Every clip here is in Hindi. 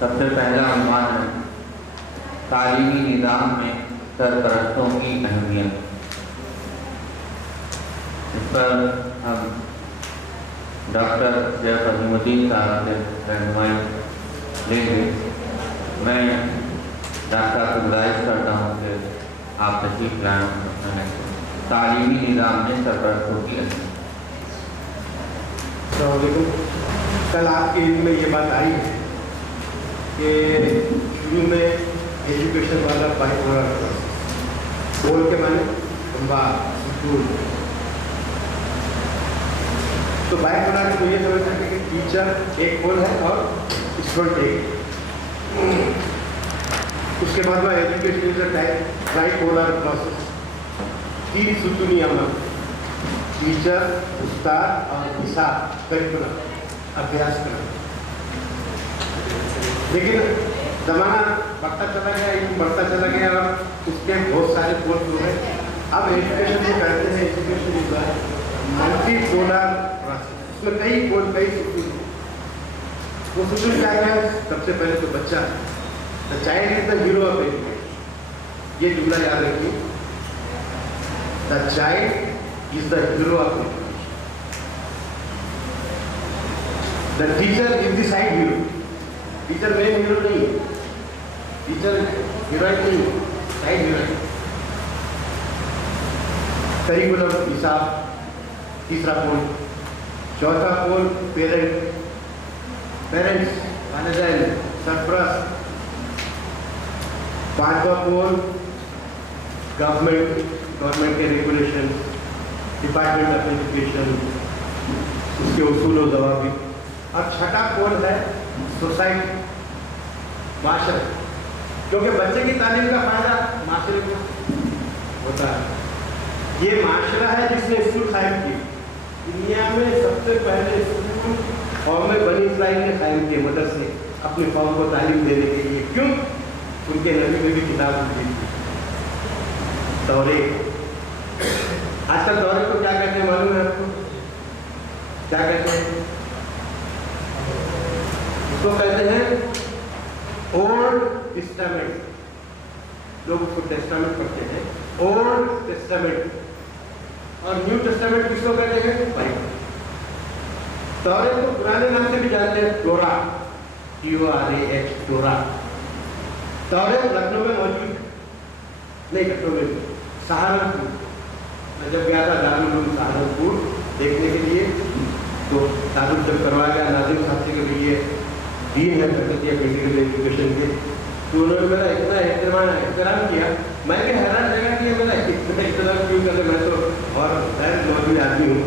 सबसे पहला अनुमान है तालीमी निज़ाम में सरपरस्तों की अहमियत। इस पर हम डॉक्टर शेख अजीमुद्दीन साहब से रहनुमाई लेंगे। मैं डॉक्टर को गुजारिश करता हूँ कि आप तशरीफ लाएं। तालीमी निज़ाम में सरपरस्तों की अहमियत। कल आपके में ये बात आई है कि शुरू में एजुकेशन वाला बाइपोलर बोल के माने लंबा स्कूल, तो बाइपोलर को ये समझ सकते कि टीचर एक पोल है और स्टूडेंट एक। उसके बाद में education is a tripolar process, 3 सुतूनी अमल, टीचर, उस्ताद और हिसाब, करिकुलम, अभ्यास करना। लेकिन ज़माना बढ़ता चला गया और उसके बहुत सारे कोर्स हो गए। अब एजुकेशन जो करते हैं, एजुकेशन इज मल्टीपोलर प्रोसेस, उसमें कई कोर्स, कई सुकून। वो सुकून क्या है? सबसे पहले तो बच्चा, the child is the hero of education. ये जुमला याद रखिए, the child is the hero of education. The teacher is the side hero. Teacher main hero नहीं है, टीचर हीरोइन नहीं है, साइड हीरोइन। करिकुलम, हिसाब, तीसरा पोल। चौथा पोल पेरेंट्स, वालिदैन, सरपरस्त। पांचवा पोल गवर्नमेंट के रेगुलेशन, डिपार्टमेंट ऑफ एजुकेशन, उसके उसूल और ज़वाबित। और छठा पोल है सोसाइटी, माशरा, क्योंकि बच्चे की तालीम का फायदा माशरे को होता है। ये माशरा है जिसने स्कूल कायम किए। दुनिया में सबसे पहले स्कूल कौम बनी इस्राइल ने कायम किए, मदरसे, अपनी कौम को तालीम देने के लिए। क्यों? उनके नबी में भी किताब लिखी थी, दौरे। आजकल दौरे को क्या कहते हैं मालूम है आपको? क्या कहते हैं? उसको कहते हैं ओल्ड टेस्टामेंट। लोग उसको टेस्टामेंट पढ़ते हैं, ओल्ड टेस्टामेंट। और न्यू टेस्टामेंट किसको कहते हैं? बाइबल। तौरात को पुराने नाम से भी जानते हैं, तोरा, TORAH, तोरा। तौरात लखनऊ में मौजूद नहीं, लखनऊ में सहारनपुर। मैं जब गया था दारुल उलूम सहारनपुर देखने के लिए, तो तारुफ जब करवाया गया नाज़िम साहब से कि ये दीन है, फैकल्टी ऑफ इंटीग्रल एजुकेशन के, तो उन्होंने मेरा इतना एहतराम किया। मैं भी हैरान जगह कि मेरा इतना एहतराम क्यों करते। मैं तो और गैर मौजूद आदमी हूँ,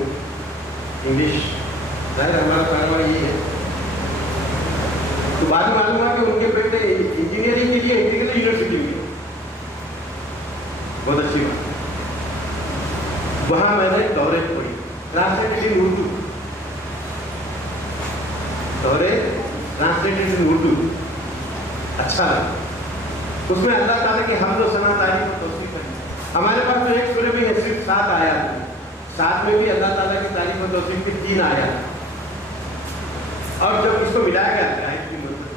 इंग्लिश जाहिर हमारा कारोबार ये है। तो बाद में मालूम हुआ कि उनके बेटे इंजीनियरिंग के लिए इंटीग्रल यूनिवर्सिटी में, बहुत अच्छी बात। वहाँ मैंने दौरे पढ़ी, ट्रांसलेटेड इन उर्दू, दौरे ट्रांसलेटेड इन उर्दू। अच्छा, उसमें अल्लाह ताला की हमद और सना तारीफ को तौसीफ है। हमारे पास तो एक सूरह भी है, सिर्फ 7 आयत, 7 में भी अल्लाह ताला की तारीफ और तौसीफ की 3 आयत। और जब इसको मिलाया गया गायब की मदद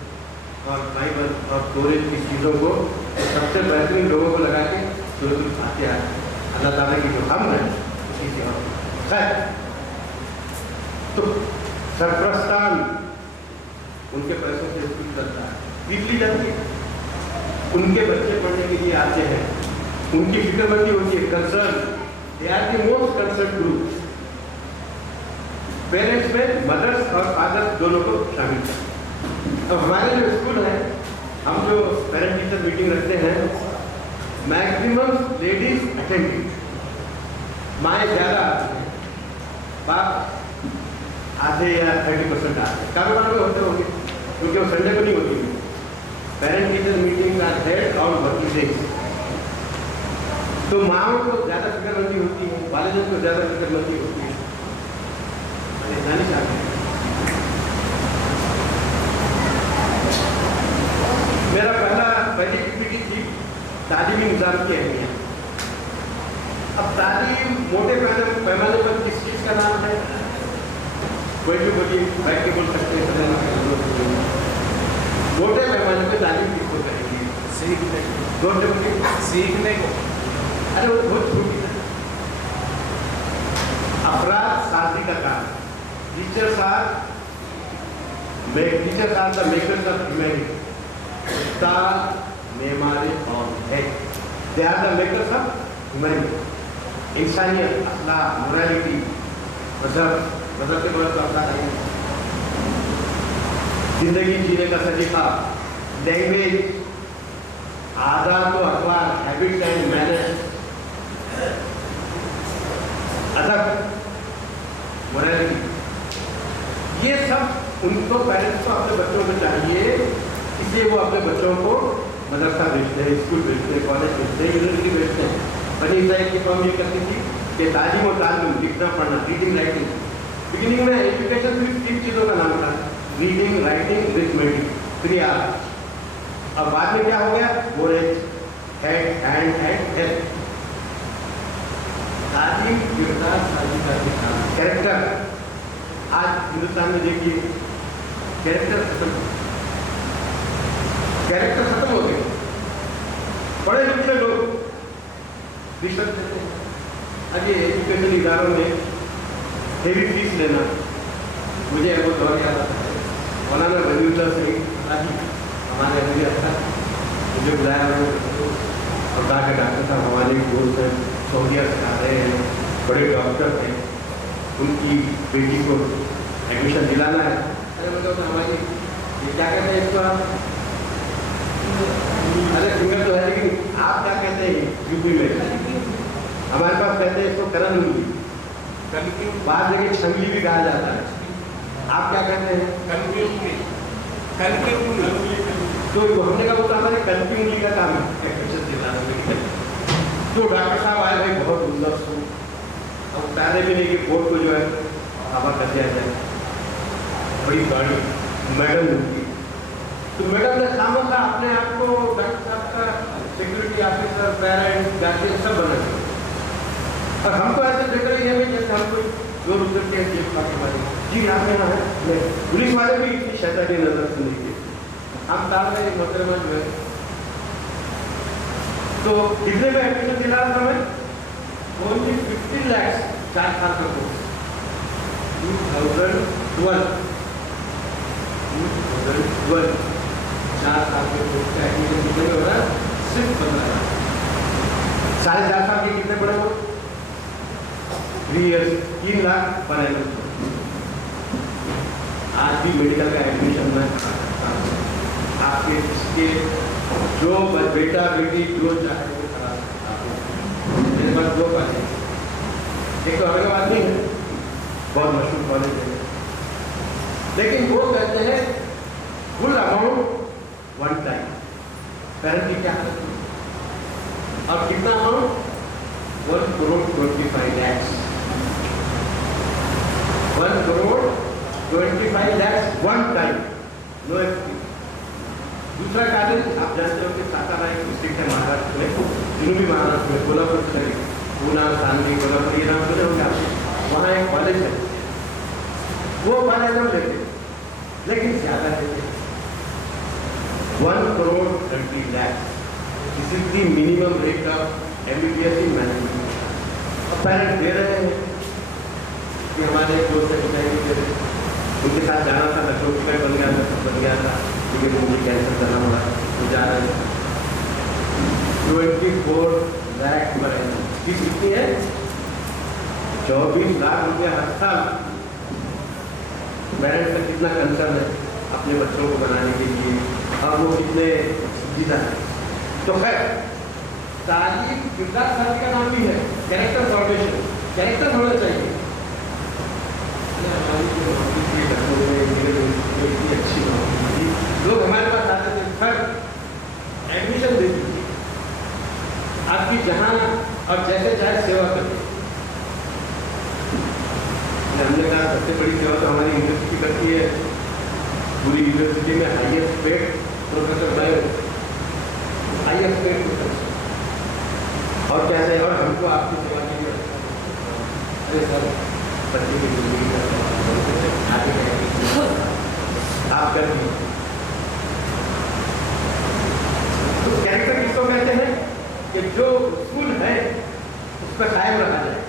और बाइबल और तौरात की चीज़ों को, सबसे बेहतरीन लोगों को लगा के सूरह फातिहा, अल्लाह ताला की जो हमद है उसी से हम खैर। तो सरपरस्तान उनके पैसों से स्कूल चलता है, वीकली जाती है, उनके बच्चे पढ़ने के लिए आते हैं, उनकी फिक्रमंदी होती है, concern, they are the most concern group. Parents में मदर्स और फादर्स दोनों को शामिल करें। अब हमारे जो स्कूल है, हम जो पेरेंट टीचर मीटिंग रखते हैं, मैक्सिमम लेडीज अटेंडिंग, माएँ ज़्यादा आती हैं, बाप आधे या 30% आते हैं। कारोबार में होते होंगे क्योंकि वो संडे को नहीं होती। पेरेंट टीचर मीटिंग का हेड और वर्किंग डेज, तो माओ को ज़्यादा फिक्रमंदी होती है, वालिदैन को ज़्यादा फिक्रमंदी होती है। जानी चाहते हैं मेरा पहली एक्टिविटी थी तालीमी निज़ाम की अहमियत। अब तालीम मोटे पैमाने पर किस चीज़ का नाम है? कोई भी बोलिए, बैठ के बोल सकते हैं। मोटे पैमाने पे तालीम किसको करेंगे? सीखने छोटे बच्चे सीखने को अरे वो बहुत छोटी है। अपराध साथी का काम। Teachers are the makers of humanity. उस्ताद मेमारे कौम है? They are the makers of humanity. इंसानियत, अखलाक, मोरालिटी, मजहब के बाद तो अखलाक आएंगे। जिंदगी जीने का सलीका, लैंग्वेज, आदत और अखबार, हैबिट्स एंड मैनर्स, अदब, मोरालिटी, ये सब उनको पेरेंट्स को अपने बच्चों को चाहिए। इसलिए वो अपने बच्चों को मदरसा भेजते हैं, स्कूल भेजते हैं, कॉलेज भेजते हैं, यूनिवर्सिटी भेजते हैं। बनी इसराइल की कौम ये करती थी कि तालीम और ताल्लुम, लिखना पढ़ना, रीडिंग राइटिंग। बिगिनिंग में एजुकेशन सिर्फ 3 चीज़ों का नाम था, रीडिंग, राइटिंग, अरिथमेटिक, 3 आर। अब बाद में क्या हो गया? Knowledge, head, hand and health. तालीम, किरदार, कैरेक्टर। आज हिंदुस्तान में देखिए कैरेक्टर खत्म हो गए। पढ़े लिखे लोग रिश्वत देते हैं। आज ये एजुकेशन इदारों में हेवी फीस लेना, मुझे वो दौर याद आता है। मौलाना रजीउल्लाह सईद हमारे अमीर अख्तर मुझे बुलाया और कहा कि डॉक्टर साहब हमारे दोस्त हैं, सऊदीया से आ रहे हैं, बड़े डॉक्टर हैं, उनकी बेटी को एडमिशन दिलाना है। अरे मतलब हमारी ये क्या कहते हैं इसको आप? अरे फिंगर तो है, लेकिन आप क्या कहते हैं यूपी में? हमारे पास कहते हैं इसको करन उंगली, बाद जगह छंगली भी कहा जाता है। आप क्या कहते हैं? कनकी उंगली। तो हमने कहा वो तो हमारे कनकी उंगली का काम है एडमिशन दिलाने में। तो डॉक्टर साहब आए भाई बहुत उल्लस हो, अब उतारे भी नहीं कि बोर्ड को जो है हवा कर दिया जाए। बड़ी गाड़ी मैडम होती, तो मैडम ने सामने था अपने आप को डॉक्टर साहब का सिक्योरिटी ऑफिसर, पेरेंट, गार्जियन सब बना दिया। और हमको ऐसे देख रही है जैसे हम कोई जोर उतर के जेब खा के मारे। जी आप यहाँ है, पुलिस वाले भी इतनी शैतानी नजर से नहीं की। हम ताल में मोहतरमा जो है तो कितने में एडमिशन दिला था मैं? ओनली 15 लाख, 4 साल का कोर्स। 2012 4 साल के कोर्स का एडमिशन कितने में हो रहा है? सिर्फ 15 लाख। 4.5 साल के कितने पड़े वो? 3 इयर्स, 3 लाख पर एनम। आज भी मेडिकल का एडमिशन मैं करा सकता हूँ। आपके इसके जो बेटा बेटी जो चाहे वो करा सकता हूँ। मेरे पास 2 कॉलेज, एक तो औरंगाबाद में है, बहुत मशहूर कॉलेज है, लेकिन वो कहते हैं फुल अमाउंट 1 टाइम। पेरेंट की क्या हालत है? और कितना amount? 1 crore 25 lakh. 1 crore 25 lakh 1 time, no experience. दूसरा कॉलेज आप जानते हो कि सातारा एक डिस्ट्रिक्ट है महाराष्ट्र में, जनूबी महाराष्ट्र में, कोल्हापुर से पूना, सांगली, कोल्हापुर, ये नाम सुने होंगे आपने। वहाँ एक कॉलेज है, वो कॉलेज हम लेते लेकिन ज्यादा लेते 1 crore 30 lakh. This is the minimum rate of MBBS in management. अब पेरेंट्स दे रहे हैं कि हमारे एक दोस्त है, उनके साथ जाना था, लखनऊ टिकट बन गया था, सब बन गया था, लेकिन मुझे कैंसिल करना पड़ा, तो जा रहे हैं। 24 लाख पर फीस कितनी है? 24 लाख रुपया हर साल। पेरेंट्स का कितना कंसर्न है अपने बच्चों को बनाने के लिए, और वो कितने जीता है। तो खैर तालीम किरदार साथी का नाम भी है, कैरेक्टर फॉर्मेशन। कैरेक्टर होना चाहिए। अच्छी लोग हमारे पास आते थे, सर एडमिशन दे दीजिए, आपकी जहाँ और जैसे चाहे सेवा करिए। हमने कहा सबसे बड़ी सेवा तो हमारी यूनिवर्सिटी करती है, पूरी यूनिवर्सिटी में हाईएस्ट पेड प्रोफेसर मैं, हाईएस्ट पेड प्रोफेसर, और कैसे, और हमको आपकी सेवा के लिए अरे सर बच्चे की जिंदगी का आगे आप कर दिए। जो उसूल है उस पर कायम रखा जाए।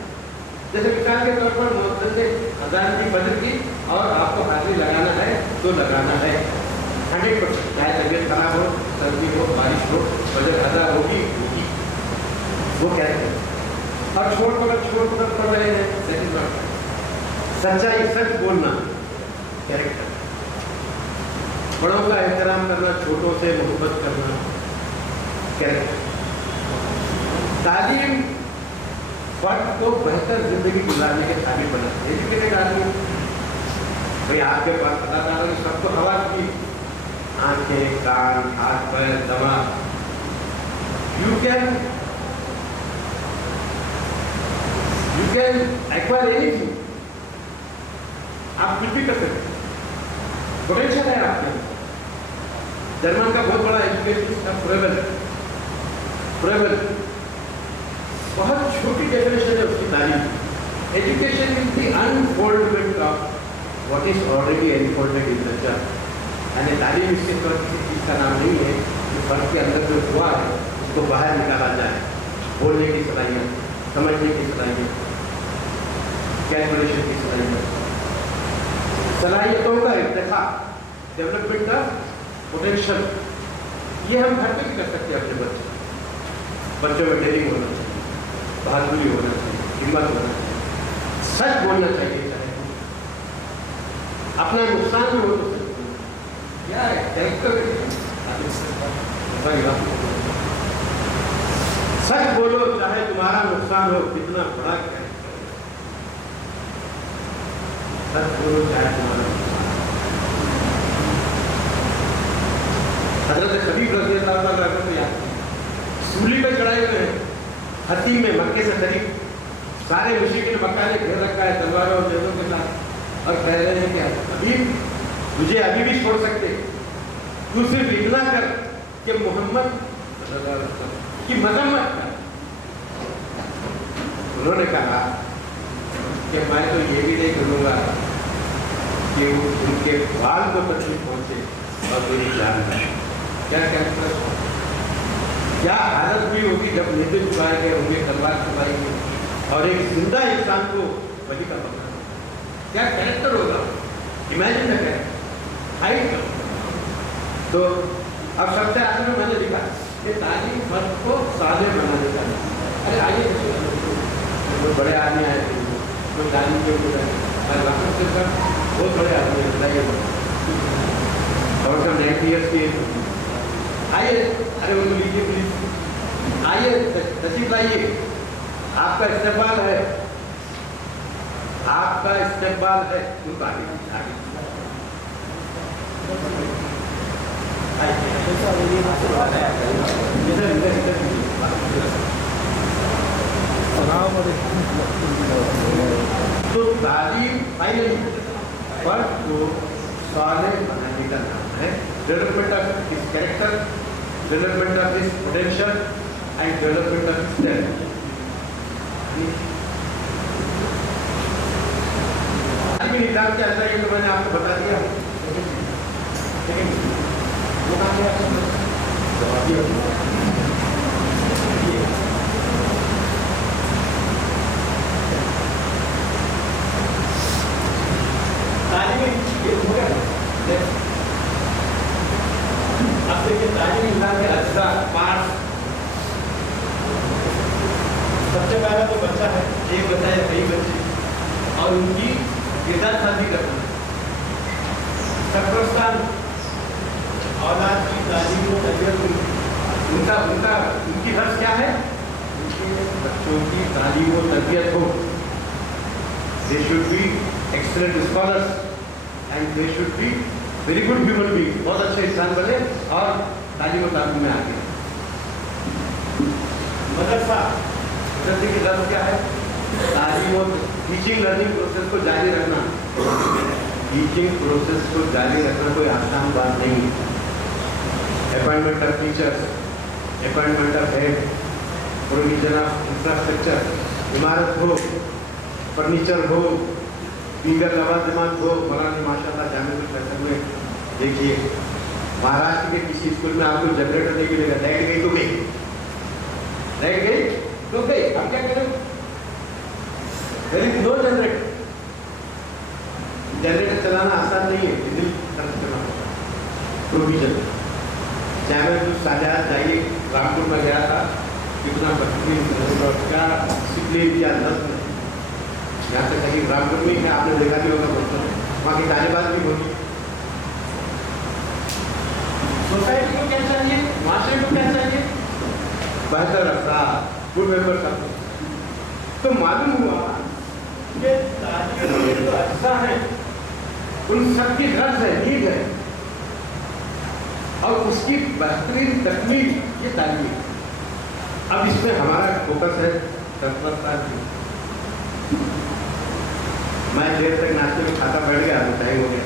जैसे मिसाल के तौर पर मुअज्जिन ने अज़ान की फजर की और आपको हाजिरी लगाना है तो लगाना है 100%, चाहे तबीयत खराब हो, सर्दी हो, बारिश हो, फजर अदा होगी होगी, वो कहते हैं। और छोड़ पकड़ पढ़ रहे हैं, दैट इज नॉट सच्चाई, सच बोलना, कैरेक्टर, बड़ों का एहतराम करना, छोटों से मोहब्बत करना, कैरेक्टर। तालीम फर्द को बेहतर जिंदगी गुजारने के काबिल बनाती है। एजुकेटेड आदमी, भाई आपके पास पता था सबको हवा की आंखें, कान, हाथ, पैर, दिमाग, यू कैन एक्वायर एनीथिंग, आप कुछ भी कर सकते, पोटेंशियल है आपके। जर्मन का बहुत बड़ा एजुकेशन प्रेबल, बहुत छोटी डेफिनेशन है उसकी तालीम। Education is the unfoldment of what is already unfolded in nature. यानी तालीम इसके तौर किसी चीज का नाम नहीं है कि फर्द के अंदर जो हुआ है उसको बाहर निकाला जाए। बोलने की सलाहियत, समझने की सलाहियत, कैलकुलेशन की सलाहियतों का इर्तिका, डेवलपमेंट का पोटेंशियल, ये हम घर पे भी कर सकते हैं अपने बच्चों में डेयरिंग होना चाहिए, बहादुरी होना चाहिए, हिम्मत होना चाहिए, सच बोलना चाहिए, चाहे अपना नुकसान भी हो तो क्या है, सच बोलो चाहे तुम्हारा नुकसान हो, कितना बड़ा क्या, सच बोलो चाहे तुम्हारा नुकसान। हजरत खबीब रज़ी अल्लाह तआला को याद सूली पे चढ़ाए हुए हैं, हतीम में, मक्के से करीब, सारे मुशरिकीन मक्का ने घेर रखा है तलवारों और नेज़ों के साथ, और कह रहे हैं कि हबीब तुझे अभी भी छोड़ सकते, तू सिर्फ इतना कर कि मोहम्मद की मजम्मत कर। उन्होंने कहा कि मैं तो ये भी नहीं करूँगा कि उनके बाल को तकलीफ पहुँचे और मेरी जान जाए। क्या हालत भी होगी जब नेते चुकाए गए होंगे, तलवार चुकाई गई और एक जिंदा इंसान को बलि का पकड़ा, क्या कैरेक्टर होगा, इमेजिन द कैरेक्टर, हाइट का। तो अब सबसे आखिर में मैंने लिखा कि तालीम फर्द को साले बना देता है। अरे आइए कोई बड़े आदमी आए थे, कोई तालीम के बहुत बड़े आदमी बताइए, और सब 90 ईयर्स की आइए, अरे वो लीजिए प्लीज, आइए तशरीफ लाइए, आपका इस्तेमाल है, आपका इस्तेमाल है, उनका आगे तो तालीम फाइनली फर्द को साले बनाने का नाम है, development of his character, development of his potential and development of his talent. निजाम क्या है तो मैंने आपको बता दिया, लेकिन वो काम अब देखिए तालीम इंसान के अज्जा पार्ट। सबसे पहला तो बच्चा है, एक बच्चा या कई बच्चे, और उनकी ग़िज़ा शादी करना, सरपरस्तान औलाद की तालीम और तरबियत, उनकी हर्ज क्या है, उनके बच्चों की तालीम और तरबियत हो। They should be excellent scholars and they should be very good human being, बहुत अच्छे इंसान बने और तालीम और तालीम में आगे। मदरसा, मदरसे की लफ्ज़ क्या है, तालीम और टीचिंग लर्निंग प्रोसेस को जारी रखना। टीचिंग प्रोसेस को जारी रखना कोई आसान बात नहीं है। Appointment of teachers, appointment of head, provision of infrastructure, इमारत हो, फर्नीचर हो, दीगर लवाज़िमात हो। मौलाना माशाल्लाह जामिया फैसल में देखिए, महाराष्ट्र के किसी स्कूल में आपको जनरेटर नहीं मिलेगा, लाइट गई तो गई, रह गई तो गई, हम क्या करें? There is no generator. Generator चलाना आसान नहीं है, डीजल खर्च करना पड़ता है, प्रोविजन। चाहे मैं कुछ साझा चाहिए, रामपुर में गया था, कितना क्या डिसिप्लिन क्या नस्ल, यहाँ से कहीं रामपुर में है, आपने देखा भी होगा बच्चों में, वहाँ की तालिबान भी होगी। सोसाइटी को क्या चाहिए, माशरे को क्या चाहिए? बेहतर रखा, गुड मेंबर का। तो मालूम हुआ कि ताजिर जो अच्छा है उन सबकी गरज है, नीड है, और उसकी बेहतरीन तकमील ये तालीम। अब इसमें हमारा फोकस है तत्परता। मैं देर तक नाश्ते में खाता बैठ गया तो टाइम हो गया,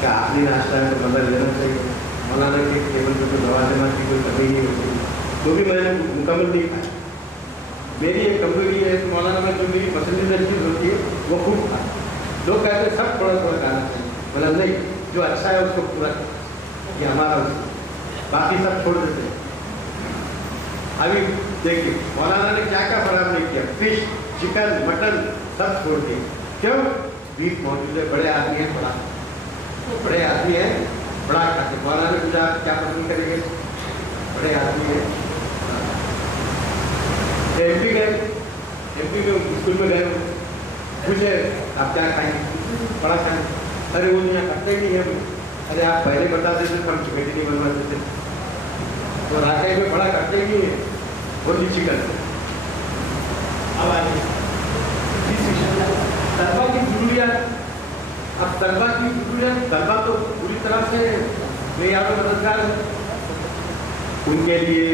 क्या आखिरी नाश्ता है तो मदद लेना चाहिए। मौलाना के टेबल पर तो दवा देना की कोई कमी नहीं होती, तो भी मैंने मुकम्मल नहीं खाया। मेरी एक कमजोरी है, मौलाना में जो मेरी पसंदीदा चीज़ होती है वो खूब खा। लोग कहते हैं सब थोड़ा थोड़ा खाना चाहिए, मतलब नहीं, जो अच्छा है उसको पूरा, ये हमारा बाकी सब छोड़ देते हैं। अभी देखिए मौलाना ने क्या क्या बराबर नहीं किया, फिश, चिकन, मटन सब छोड़ दिए। क्यों? बीफ मौजूद है, बड़े आदमी हैं, बड़ा, तो बड़े आदमी हैं, बड़ा खाते। मौलाना ने पूछा क्या पसंद करेंगे? बड़े आदमी हैं। एमपी गए, एमपी में स्कूल में गए, पूछे आप क्या खाएंगे? बड़ा खाएंगे। अरे वो यहाँ करते ही नहीं है। अरे आप पहले बता देते तो हम टिकट नहीं बनवा देते। तो रास्ते में बड़ा करते ही नहीं है, ओनली चिकन। अब आइए तलबा की जरूरियात। अब तलबा की जरूरियात, तलबा तो पूरी तरह से मेयार मददगार है। उनके लिए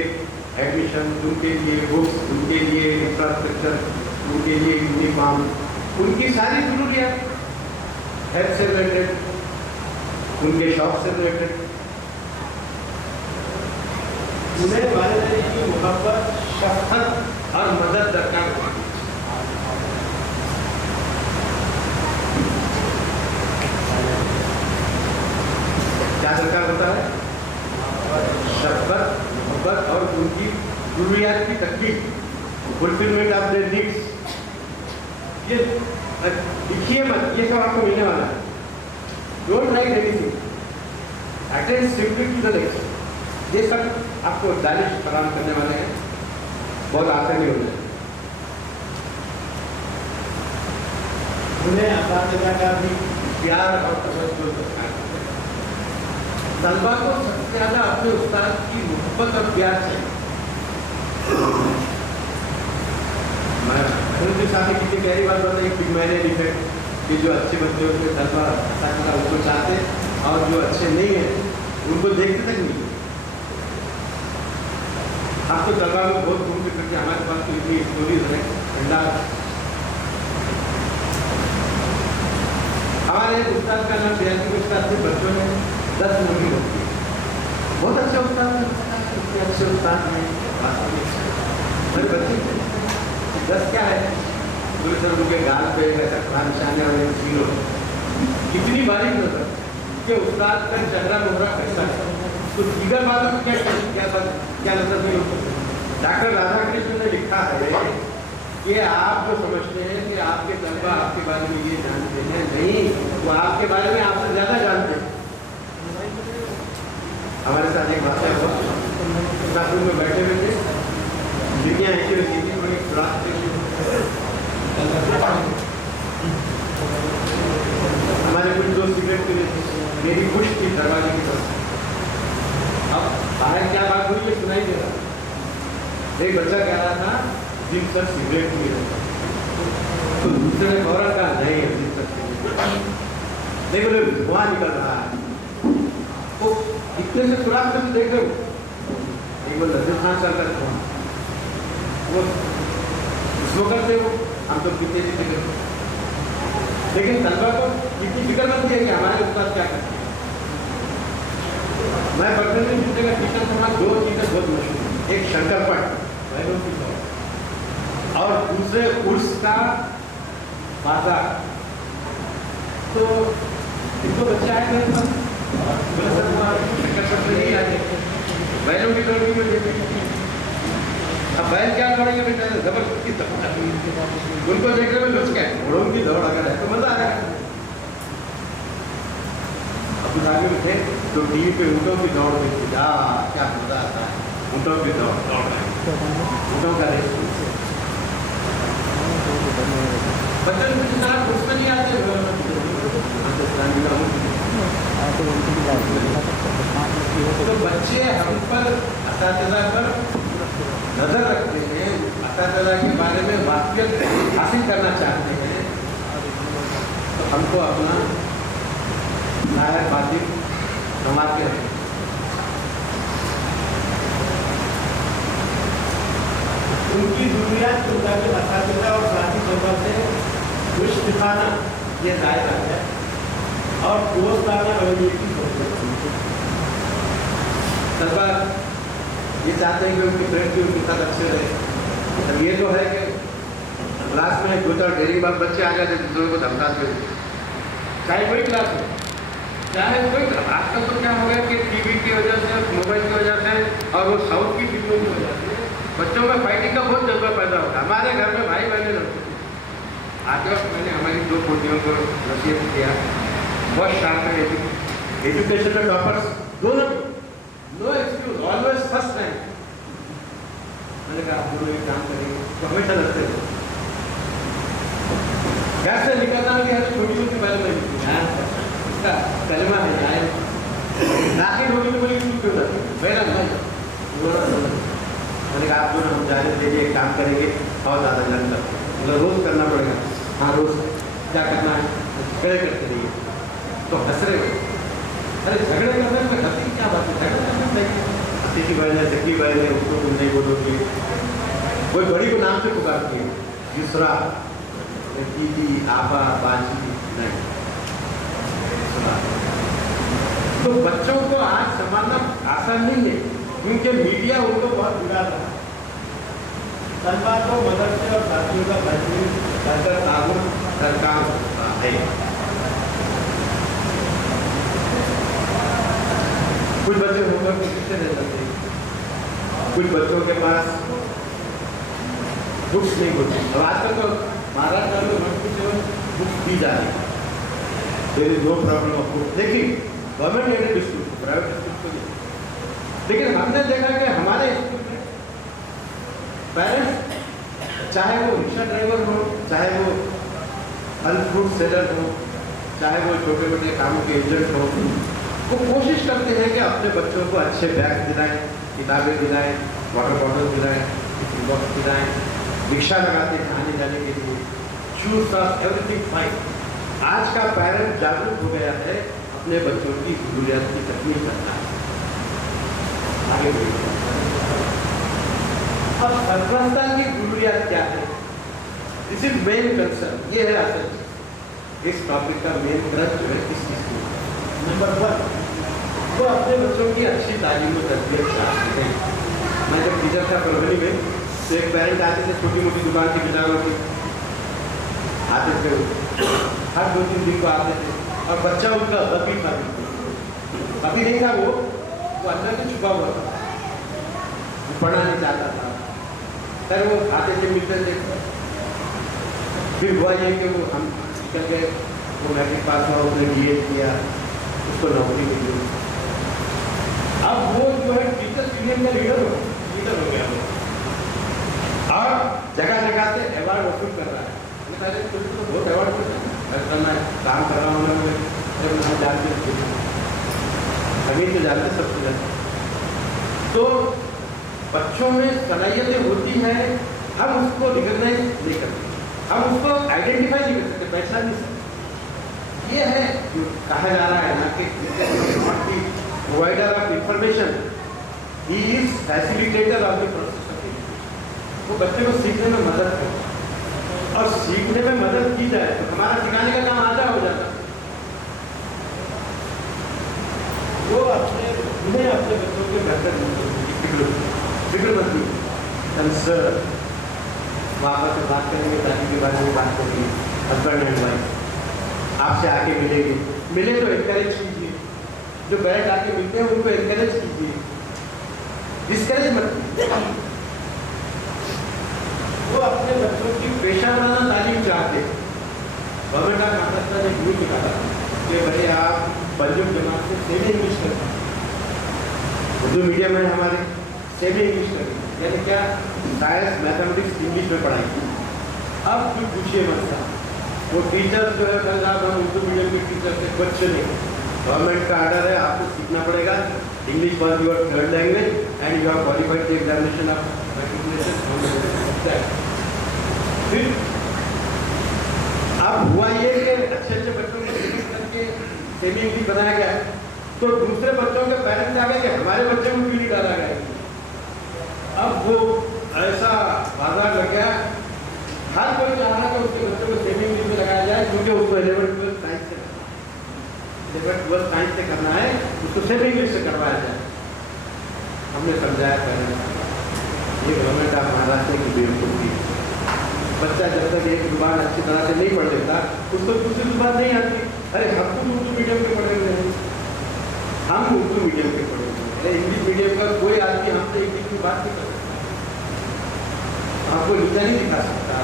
एडमिशन, उनके लिए बुक्स, उनके लिए इंफ्रास्ट्रक्चर, उनके लिए यूनिफॉर्म, उनकी सारी जरूरियात हेल्थ से रिलेटेड, उनके शौक से रिलेटेड, उन्हें वालिदैन की मोहब्बत, शफ़क़त और मदद दरकार होती है। क्या दरकार होता है? शफ़क़त, मोहब्बत और उनकी ज़रूरियात की तकमील, फुलफिलमेंट ऑफ देयर नीड्स। ये लिखिए मत, ये सब आपको मिलने वाला है। Don't write anything, attend simply to the lecture. ये सब आपको दानिश फराहम करने वाले हैं, बहुत आसानी हो जाए। उन्हें असातिज़ा का भी प्यार और तवज्जो दरकार है। तलबा को सबसे ज़्यादा अपने उस्ताद की मोहब्बत और प्यार चाहिए। मैं उनके साथ कितनी प्यारी बात बताई कि मैंने डिफेक्ट कि जो अच्छे बच्चे होते तलबा असातिज़ा उनको चाहते, और जो अच्छे नहीं हैं उनको देखते तक नहीं। आप तो तलबा को बहुत घूम फिर करके, हमारे पास तो इतनी स्टोरीज है ठंडा। हमारे उस्ताद का नाम बेहतरीन उस्ताद थे, बच्चों ने 10 नंबर होती है, बहुत अच्छे उस्ताद हैं, इतने अच्छे उस्ताद हैं मेरे बच्चे। 10 क्या है, पूरे सर उनके गाल पे ऐसा कुरान निशान और जीरो, कितनी बारीक नजर कि उस्ताद का चेहरा मोहरा कैसा है। तो दीगर बातों को क्या नजर नहीं होता। डॉक्टर राधाकृष्ण ने लिखा है कि आप जो समझते हैं कि आपके तलबा आपके बारे में ये जानते हैं, नहीं, वो आपके बारे में आपसे ज़्यादा जानते हैं। हमारे साथ एक भाषा हुआ, क्लासरूम में बैठे हुए थे, दुनिया ऐसी वैसी थी, थोड़ी खुराक हमारे कुछ दोस्त सिगरेट पी रहे थे, मेरी खुश थी दरवाजे की तरफ। अब बाहर क्या बात हुई ये सुनाई दे रहा। एक बच्चा कह रहा था जिन सर सिगरेट पी रहे, तो दूसरे ने फौरन कहा नहीं जिन सर देखो धुआं निकल रहा है। वो इतने से सुराग से देख रहे हो, एक वो लज्जत खान सर का धुआं, वो स्मोकर थे, वो हम तो पीते थे। लेकिन तलबा को इतनी फिक्र मत है कि हमारे उस्ताद क्या करते हैं। मैं पर्सनली जिस जगह टीचर था, 2 चीज़ें बहुत मशहूर, एक शंकरपट बहनों की दौड़, और दूसरे उर्स का बाजार। तो इनको बच्चे आए मेरे पास, शंकरपट में नहीं आए, बहनों की दौड़ की वजह से बैल क्या दौड़ेंगे बेटा, जबरदस्ती दौड़, उनको देखने में लुच क्या है, घोड़ों की दौड़ अगर है तो मजा आएगा। अबू धाबी में थे तो टीवी पे ऊँटों की दौड़ देखते, क्या मजा आता है, ऊँटों की दौड़, ऊँटों का रेस। बच्चों को जिस तरह उसमें नहीं आते तो बच्चे हम पर, असातिज़ा पर नजर रखते हैं, असातिज़ा के बारे में वाक़ियत हासिल करना चाहते हैं, तो हमको अपना लायक बातिल संभालते हैं। उनकी ज़रूरियात के मुताबिक असातिज़ा और साथी तौर से कुछ दिखाना ये जायज़ है, और दोस्ताना रवैये की तलबा ये चाहते हैं कि उनकी फ्रेंड भी उनके साथ अच्छे रहे। अब ये तो है कि क्लास में दो चार डेरी बार बच्चे आ जाते दूसरों को धमकाते हुए, चाहे कोई क्लास हो, चाहे कोई। आजकल तो क्या हो गया कि टीवी की वजह से, मोबाइल की वजह से और वो साउथ की फिल्मों की वजह से बच्चों में फाइटिंग का बहुत जज्बा पैदा होता है। हमारे घर में भाई बहने लड़ते थे, आगे वक्त मैंने हमारी दो पोतियों को नसीहत किया, बहुत शार्प है एजुकेशन में टॉपर्स दोनों, no excuse, always first rank. मैंने कहा आप दोनों एक काम करेंगे तो हमेशा लड़ते थे। घर से निकलना कि हर छोटी छोटी पहले मैं इसका कलमा है जाए दाखिल होगी तो बोली क्यों क्यों मेरा भाई। मैंने कहा आप दोनों हम जाने के लिए काम करेंगे और ज़्यादा लड़ना मतलब रोज़ करना पड़ेगा। हाँ रोज़ क्या करना है, खड़े करते रहिए तो हंस रहे। अरे झगड़े करने में हंसी क्या बात है, झगड़े करने में हंसी की बहन है, चक्की बहन है, उसको तुम नहीं बोलोगे। कोई बड़ी को नाम से पुकारती है, दूसरा दीदी, आपा, बाजी, नहीं सुना। तो बच्चों को आज संभालना आसान नहीं है क्योंकि मीडिया उनको बहुत बुरा रहा। तलबा को मदरसे और साथियों का बेहतरीन बेहतर ताउन सरकार है। कुछ बच्चे होमवर्क को पीछे रह जाते हैं, कुछ बच्चों के पास बुक्स नहीं होती। और आजकल तो महाराष्ट्र में बुक्स दी जा रही है, there is no problem of books. लेकिन government aided school, private school तो नहीं। लेकिन हमने देखा कि हमारे स्कूल में पेरेंट्स, चाहे वो रिक्शा ड्राइवर हो, चाहे वो फल फ्रूट सेलर हो, चाहे वो छोटे मोटे कामों के एजेंट हो, वो कोशिश करते हैं कि अपने बच्चों को अच्छे बैग दिलाएं, किताबें दिलाएं, वाटर बॉटल दिलाएं, टिफिन बॉक्स दिलाएं, रिक्शा लगाते हैं आने जाने के लिए, शूज ऑफ एवरीथिंग फाइन। आज का पेरेंट जागरूक हो गया है, अपने बच्चों की जरूरियात की तकमील करना है। आगे अब सरपरस्ता की जरूरियात क्या है, दिस इज मेन कंसर्न। ये है असल इस टॉपिक का मेन क्रच जो है इस चीज को। नंबर 1, वो अपने बच्चों की अच्छी तालीम और तरबियत चाहते हैं। मैं जब टीचर था फरवरी में तो एक पेरेंट आते थे, छोटी मोटी दुकान के बेचारों की आते थे, हर 2-3 दिन को आते थे और बच्चा उनका अभी था, अभी नहीं था, वो अंदर से छुपा हुआ था, वो पढ़ना नहीं चाहता था। फिर वो आते थे, मिलते थे, फिर हुआ ये कि वो हम निकल गए, वो मैट्रिक पास हुआ, उसने BA किया, उसको नौकरी मिली। अब वो जो है टीचर यूनियन का लीडर हो गया वो, और जगह जगह से अवार्ड वसूल कर रहा है। तो बहुत अवार्ड करना है, काम कर रहा हूँ मैं, जब जानते अभी तो जानते सबसे ज़्यादा। तो बच्चों में सलाहियतें होती हैं, हम उसको रिकॉग्नाइज नहीं करते, हम उसको आइडेंटिफाई नहीं कर सकते, पहचान नहीं सकते। ये है जो कहा जा रहा है ना कि provider of information, he is facilitator of the process of education. वो बच्चे को सीखने में मदद करे और सीखने में मदद की जाए तो हमारा सिखाने का काम आधा हो जाता है। वो उन्हें अपने बच्चों के बेहतर फिक्रमंदी कंसर्न वापस से बात करेंगे, शादी के बारे में बात करेंगे, हस्बैंड एंड वाइफ आपसे आके मिलेंगे, मिले तो एनकरेज कीजिए, जो बैठ आके मिलते हैं उनको एनकरेज कीजिए, डिस्करेज मत कीजिए। अपने बच्चों की पेशा बनाना तालीम चाहते हैं, गवर्नमेंट ऑफ महाराष्ट्र ने रूल निकाला कि भले आप पंजाब जमात से सेमी इंग्लिश करें, उर्दू मीडियम है हमारे, सेमी इंग्लिश करें, यानी क्या साइंस मैथमेटिक्स इंग्लिश में पढ़ाई। अब कुछ पूछिए मत था, वो टीचर जो है कल रात हम उर्दू मीडियम के टीचर से क्वेश्चन नहीं, गवर्नमेंट का आर्डर है आपको सीखना पड़ेगा English for your third language and you are qualified the examination of recognition. फिर अब हुआ ये कि अच्छे अच्छे बच्चों को सेमी करके सेमी इंग्लिश बनाया गया, तो दूसरे बच्चों के पेरेंट्स आ गए कि हमारे बच्चे को क्यों नहीं डाला गया। अब वो ऐसा बाजार लग गया, हर कोई चाह रहा कि उसके बच्चों को सेमी इंग्लिश में लगाया जाए, क्योंकि उसको 11th-12th साइंस से 11th-12th साइंस से करना है, उसको सेमी इंग्लिश से करवाया जाए। हमने समझाया पेरेंट्स ये गवर्नमेंट ऑफ महाराष्ट्र की बेवकूफ़ी, बच्चा जब तक एक जुबान अच्छी तरह से नहीं पढ़ लेता उसको दूसरी जुबान नहीं आती। अरे हम तो उर्दू मीडियम के पढ़े हुए हैं, हम उर्दू मीडियम के पढ़े हुए हैं, अरे इंग्लिश मीडियम का कोई आदमी हमसे इंग्लिश की बात नहीं कर सकता, आपको नीचा नहीं दिखा सकता।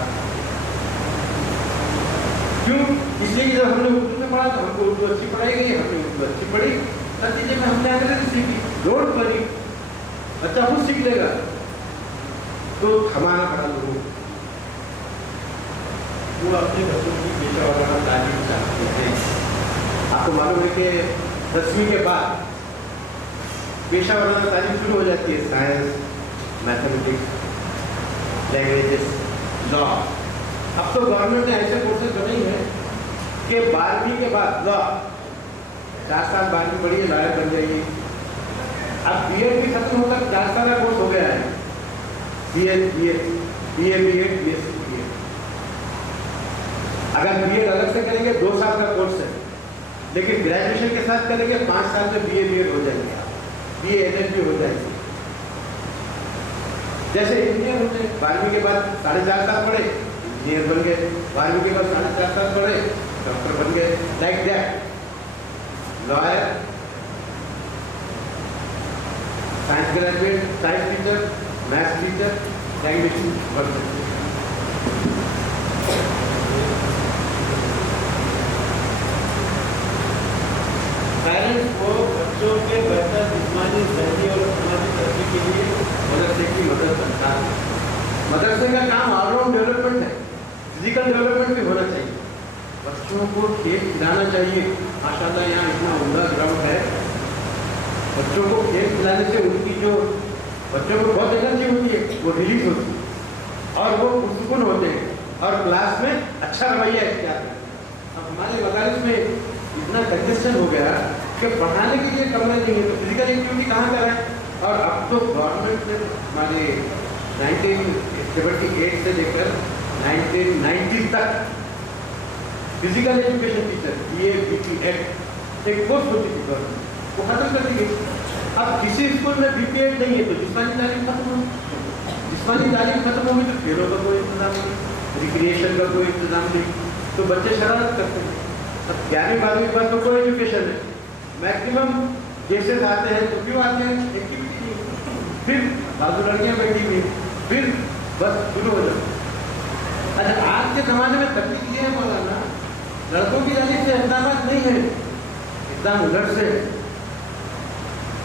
क्यों? इसलिए कि जब हमने उर्दू में पढ़ा तो हमको उर्दू अच्छी पढ़ाई गई, हमने उर्दू अच्छी पढ़ी, नतीजे में हमने अंग्रेजी सीखी, डोंट वरी, बच्चा खुद सीख लेगा। तो हमारा बड़ा लोग वो अपने बच्चों की पेशा वाला तालीम चाहते हैं। आपको मालूम है कि 10वीं के बाद पेशा वाला तालीम शुरू हो जाती है, साइंस, मैथमेटिक्स, लैंग्वेजेस, लॉ। अब तो गवर्नमेंट ने ऐसे कोर्सेज बनाई हैं कि 12वीं के बाद लॉ 4 साल 12वीं पढ़िए लॉयर बन जाइए। अब बीएड भी खत्म होकर 4 साल का कोर्स हो गया है, बीएड, बीएड, बीएससी, बीएड। अगर बीएड अलग से करेंगे 2 साल का कोर्स है, लेकिन ग्रेजुएशन के साथ करेंगे 5 साल में बीए बीएड हो जाएंगे, बीए एलएलबी हो जाएगी। जैसे इंजीनियर होते हैं, 12वीं के बाद 4.5 साल पढ़े, इंजीनियर बन गए, 12वीं के बाद 4.5 साल पढ़े, डॉक्टर बन गए, like that. Lawyer, science graduate, science teacher, maths teacher, language बन सकते हैं। पेरेंट्स को बच्चों के बेहतर जिस्मानी, ज़हनी और सामाजिक तरक्की के लिए मदरसे की मदद करता है। मदरसे का काम ऑलराउंड डेवलपमेंट है, फिजिकल डेवलपमेंट भी होना चाहिए, बच्चों को खेल खिलाना चाहिए। माशाल्लाह यहाँ इतना उम्दा ग्राउंड है, बच्चों को खेल खिलाने से उनकी जो बच्चों को बहुत एनर्जी होती है वो रिलीज होती है और वो पुरसुकून होते हैं और क्लास में अच्छा रवैया इख्तियार करते हैं। अब हमारे मदारिस में इतना कंजेस्शन हो गया कि पढ़ाने के लिए कमरे नहीं है, तो फिजिकल एक्टिविटी कहाँ कराएं। और अब तो गवर्नमेंट ने हमारे 1978 से लेकर 1990 तक फिजिकल एजुकेशन टीचर BA-BPEd एक कोर्स होती थी गवर्नमेंट, वो खत्म कर दी गई। अब किसी स्कूल में BPEd नहीं है तो जिस्मानी तालीम खत्म होगी, जिस्मानी तालीम खत्म होगी तो खेलों का कोई इंतजाम नहीं, रिक्रिएशन का कोई इंतजाम नहीं, तो बच्चे शरारत करते हैं। अब 11वीं 12वीं के बाद तो कोई एजुकेशन है, मैक्सिमम केसेस आते हैं तो क्यों आते हैं, एक्टिविटी नहीं, फिर बाजू लड़कियाँ बैठी हुई, फिर बस शुरू हो जाए। अच्छा, आज के ज़माने में तकलीफ ये है मौलाना, लड़कों की जानिब से इक़दाम नहीं है, इक़दाम उधर से,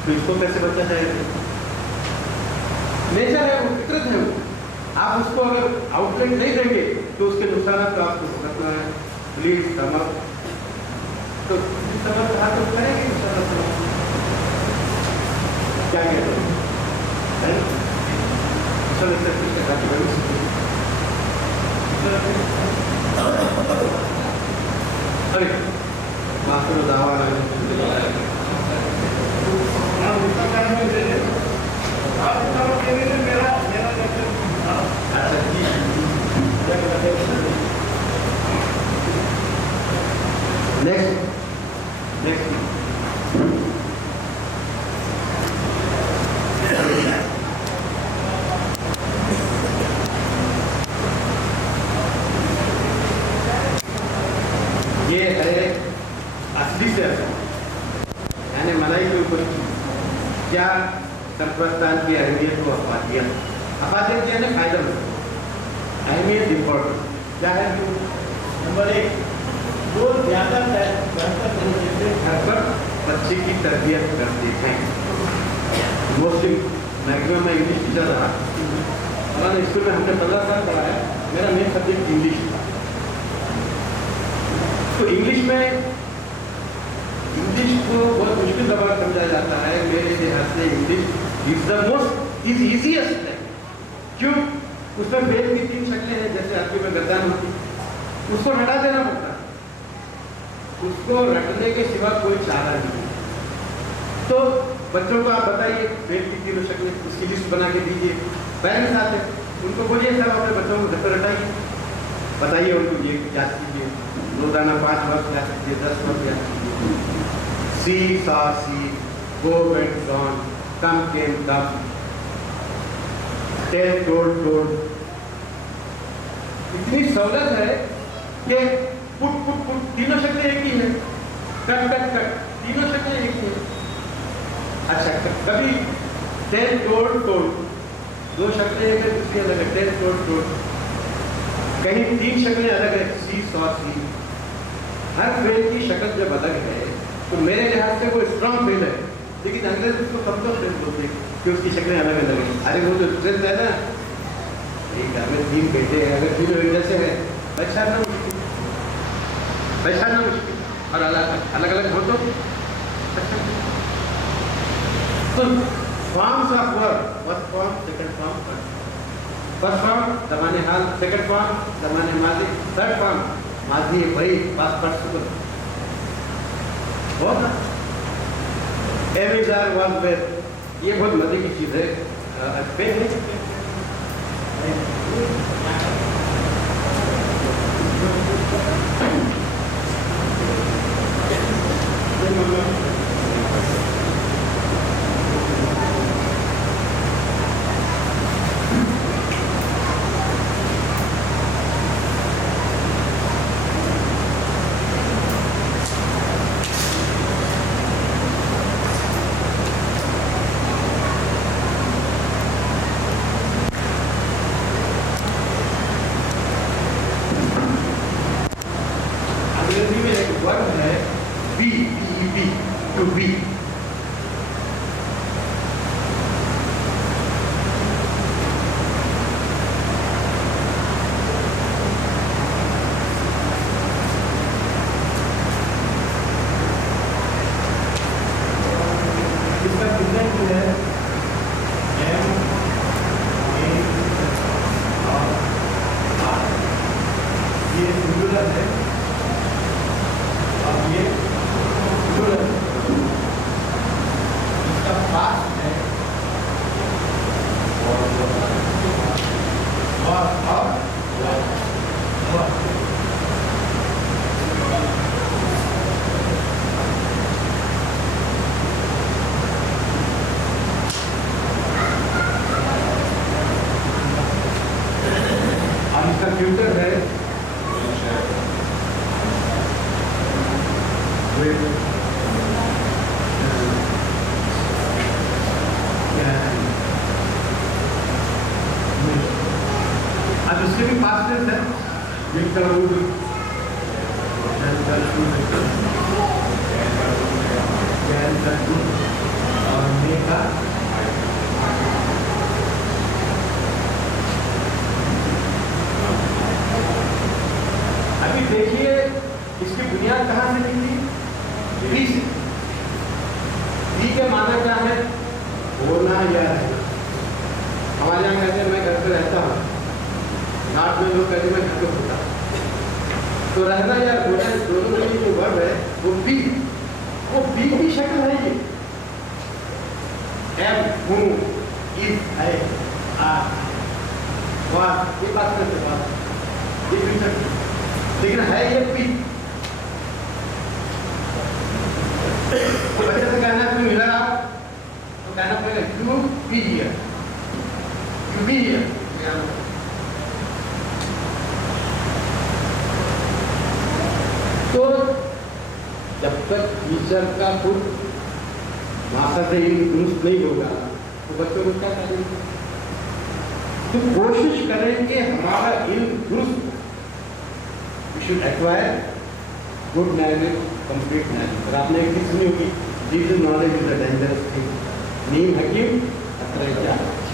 तो इसको कैसे बचा जाएगा। नेचर है वो, फितरत है वो, आप उसको अगर आउटलेट नहीं देंगे तो उसके नुकसान तो आपको भुगतना है। प्लीज समझ, तो समझ हाथ तो करेंगे क्या कहते हैं, अरे मास्टर दावा नेक्स्ट ये है असली से यानी मलाई के ऊपर क्या सरपरस्तान की अहमियत को अफादियत यानी फायदा मिलता अहमियत इम्पोर्टेंट क्या है? नंबर 1, वो ज़्यादा बेहतर तरीके से घर पर बच्चे की तरबियत करते हैं। मोस्टली मैक्सिमम मैं इंग्लिश टीचर रहा और स्कूल में हमने 15 साल पढ़ाया। मेरा मेन सब्जेक्ट इंग्लिश था। तो इंग्लिश को बहुत मुश्किल जबान समझा जाता है। मेरे लिहाज से English is the most easiest language. क्यों? उसमें फेल की 3 शक्लें हैं, जैसे आपकी में गर्दन होती, उसको हटा देना पड़ता है। उसको रटने के सिवा कोई चारा नहीं है। तो बच्चों को आप बताइए फेल की 3 शक्लें, उसकी लिस्ट बना के दीजिए। पेरेंट्स आते हैं, उनको बोलिए सर अपने बच्चों को घर पर रटाइए, बताइए उनको ये याद कीजिए, रोजाना 5 वर्ष याद कीजिए, 10 वर्ष याद कीजिए। सी सा सी, गो वेंट गॉन, कम केम कम, टेल टोल्ड टोल्ड। इतनी सहूलत है कि पुट पुट पुट तीनों शक्लें एक ही है, कट कट कट तीनों शक्लें एक ही है। अच्छा, कभी टेल टोल्ड टोल्ड 2 शक्लें एक है, दूसरी अलग है, टेल टोल्ड टोल्ड। कहीं 3 शक्लें अलग है, सी सॉ सी। हर फेल की शक्ल जब अलग है तो मेरे लिहाज से वो स्ट्रॉन्ग फेल है, लेकिन अंग्रेज उसको कमजोर फेल बोलते हैं कि उसकी शक्लें अलग अलग हैं। अरे वो जो स्ट्रेंथ है ना, एक घर में 3 बेटे हैं, अगर तीनों एक जैसे हैं पहचानना मुश्किल, और अलग अलग हो तो forms of word, first form, second form, first form ज़माने हाल, सेकंड फॉर्म ज़माने माजी, थर्ड फॉर्म माजी वही पास्ट पार्टिसिपल। बहुत एवरीवेयर वाज वेयर, ये बहुत मजे की चीज़ है। अंग्रेजी में एक वर्ब है बी, बी, टू बी। इसका कितना है? एम ए आर, ये सिंगुलर है और ये प्लूरल है। इसका पास्ट है और इसका फ्यूचर है अब इसके भी पास टेंस है, विल वुड, और मे का अभी देखिए इसकी बुनियाद कहाँ से निकली? बी से। बी के माना क्या है? होना या रहना। हमारे यहाँ कहते हैं मैं घर पे रहता हूँ, नाट में लोग कहते हैं मैं घर पे होता। तो रहना या होना दोनों में जो वर्ब है वो बी की शक्ल है। ये एम, हूँ, इज, है, आर, वाज, ये बात करते बात, ये भी शक्ल, लेकिन है ये बी। बच्चे से कहना तुम इधर आओ तो कहना पड़ेगा you be here, you be here. तो जब तक टीचर का खुद भाषा से दुरुस्त नहीं होगा तो बच्चों को क्या करेंगे? तो कोशिश करें कि हमारा इल्म दुरुस्त, we should acquire good knowledge, complete knowledge. और आपने एक चीज सुनी होगी, digital knowledge is a dangerous thing. नीम हकीम खतरे,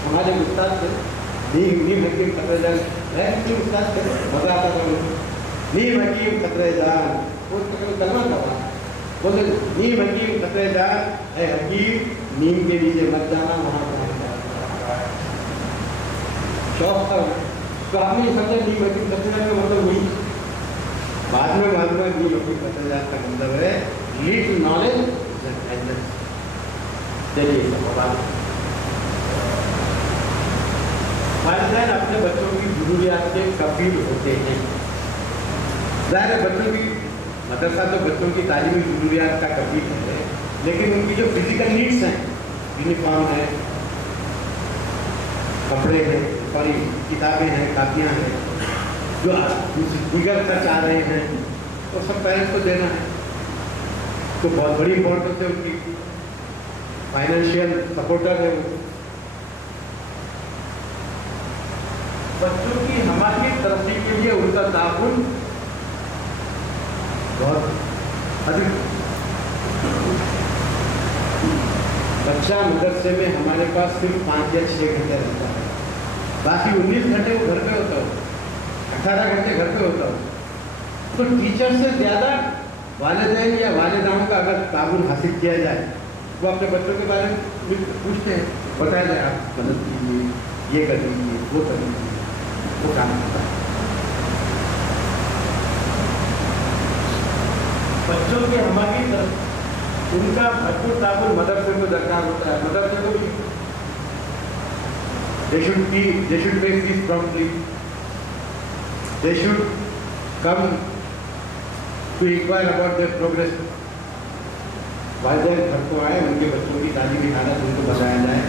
हमारे उस्ताद थे नीम हकीम खतरे जान, उस्ताद थे, मजा आता था उनको। नीम हकीम खतरे जान, वो कलमा था, बोले नीम हकीम खतरे जान, है हकीम नीम के नीचे मत जाना, वहाँ शौक था। तो आपने ये समझा नीम हकीम खतरे जान का मतलब वही, बाद में नीम हकीम खतरे जान का मतलब है लिटिल नॉलेज। चलिए वालिदैन अपने बच्चों की जरूरियात के कफील होते हैं। ज़ाहिर है बच्चों की मदरसा तो बच्चों की तालीमी जरूरियात का कफील है, लेकिन उनकी जो फिजिकल नीड्स हैं, यूनिफॉर्म है, कपड़े हैं, सॉरी किताबें हैं, कापियाँ हैं, जो दीगर खर्च आ रहे हैं, तो सब पेरेंट्स को देना है। तो बहुत बड़ी इम्पोर्टेंस है उनकी, फाइनेंशियल सपोर्टर है वो। बच्चों की हमारी तरक्की के लिए उनका ताउन बहुत अधिक। बच्चा मदरसे में हमारे पास सिर्फ 5 या 6 घंटे रहता है, बाकी 19 घंटे वो घर पे होता हो, 18 घंटे घर पे होता हो। तो टीचर से ज़्यादा वालिदैन या वालिदाओं का अगर ताउन हासिल किया जाए, वो अपने बच्चों के बारे में पूछते हैं, बताया जाए आप मदद कीजिए, ये कर लीजिए, वो कर लीजिए, वो काम होता है। बच्चों की हमारी तरफ उनका भरपूर ताउन मदरसे को दरकार होता है। मदरसे को भी they should pay fees promptly, they should come to inquire about their progress। वालिदैन घर को आए, उनके बच्चों की तालीमी हालत उनको बताया जाए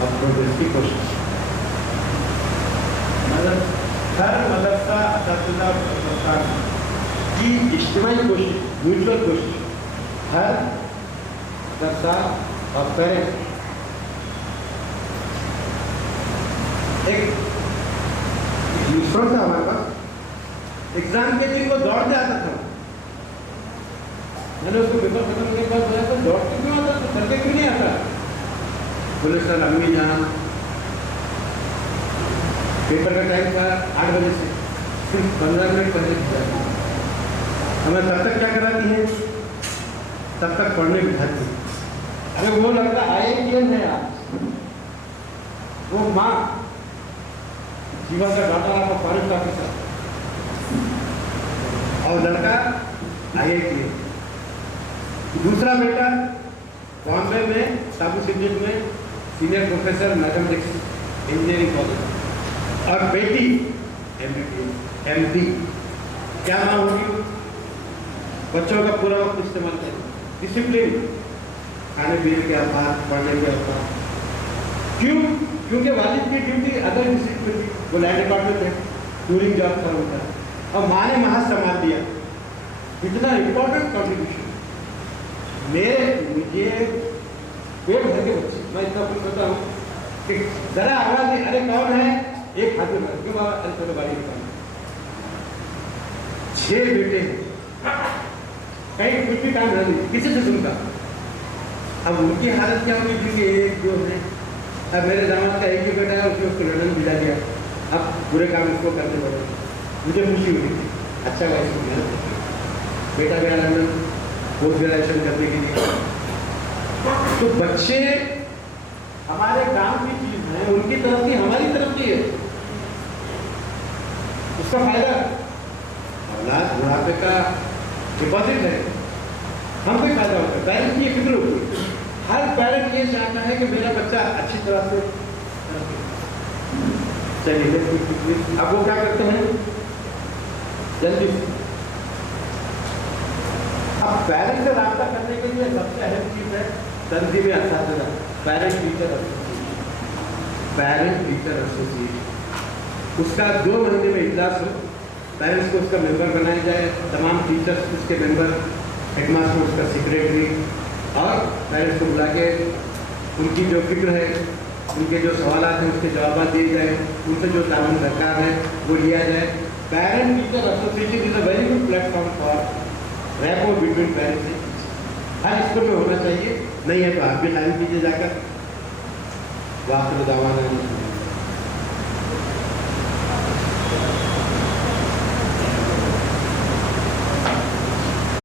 और प्रोग्रेस की कोशिश। हर मदरसा असातिज़ा की इज्तिमाई कोशिश, म्यूचुअल कोशिश, हर मदरसा और पेरेंट्स एक दूसरों था हमारे पास, एग्जाम के दिन वो दौड़ते आता था। मैंने उसको पेपर खत्म करने के बाद बोला तो दौड़ते क्यों आता, तो करके क्यों नहीं आता? बोले सर अम्मी जान, पेपर का टाइम था 8 बजे से सिर्फ 15 मिनट पहले जाती, हमें तब तक क्या कराती है, तब तक पढ़ने बिठाती। अरे वो लड़का IITN है यार, वो माँ जीवा का डाटा आपका फॉरेस्ट ऑफिसर, और लड़का IITN। दूसरा बेटा बॉम्बे में साबू सिद्दीक में senior professor mathematics engineering college, और बेटी MBBS MD। क्या नाम होगी? बच्चों का पूरा वक्त इस्तेमाल करें, डिसिप्लिन, खाने पीने के अवकाश, पढ़ने के अवकाश। क्यों? क्योंकि वालिद की ड्यूटी अदर डिसिप्लिन, वो लैंड डिपार्टमेंट है, टूरिंग जॉब था उनका, और माँ ने महज संभाल दिया। इतना इम्पोर्टेंट कॉन्ट्रीब्यूशन। मुझे पेट भर के बच्चे, मैं इतना कुछ सोचता हूँ कि जरा आवाज नहीं, अरे कौन है, एक हाथ में क्यों बाबा, अरे चलो गाड़ी निकालो। 6 बेटे हैं, कहीं कुछ भी काम नहीं किसी से सुनता। अब उनकी हालत क्या होगी? क्योंकि एक जो है, अब मेरे दामाद का एक ही बेटा है, उसने उसको लंदन भिजा दिया, अब पूरे काम उसको करने पड़े। मुझे खुशी हुई, अच्छा भाई बेटा गया लंदन पोस्ट ग्रेजुएशन करने के लिए। तो बच्चे हमारे काम की चीज है, उनकी तरफ नहीं हमारी तरफ नहीं है। उसका फायदा औलाद बुढ़ापे का डिपॉजिट है, हम भी फायदा होता है। पेरेंट्स की फिक्र होती है, हर पेरेंट ये चाहता है कि मेरा बच्चा अच्छी तरह से। चलिए अब वो क्या करते हैं जल्दी। अब पेरेंट्स से रब्ता करने के लिए सबसे अहम चीज है तंजीम असातिज़ा, पेरेंट टीचर एसोसिएशन। उसका 2 महीने में इजलास हो, पेरेंट्स को उसका मेंबर बनाया जाए, तमाम टीचर्स उसके मेंबर, हेडमास्टर उसका सेक्रेटरी, और पेरेंट्स को बुला के उनकी जो फिक्र है उनके जो सवाल हैं उसके जवाब दिए जाए, उनसे जो ताउन दरकार है वो लिया जाए। Parent teacher association is a very good platform for rapport between parents. Her school में होना चाहिए, नहीं है तो आप भी टाइम कीजिए जाकर। वाक़ दावाना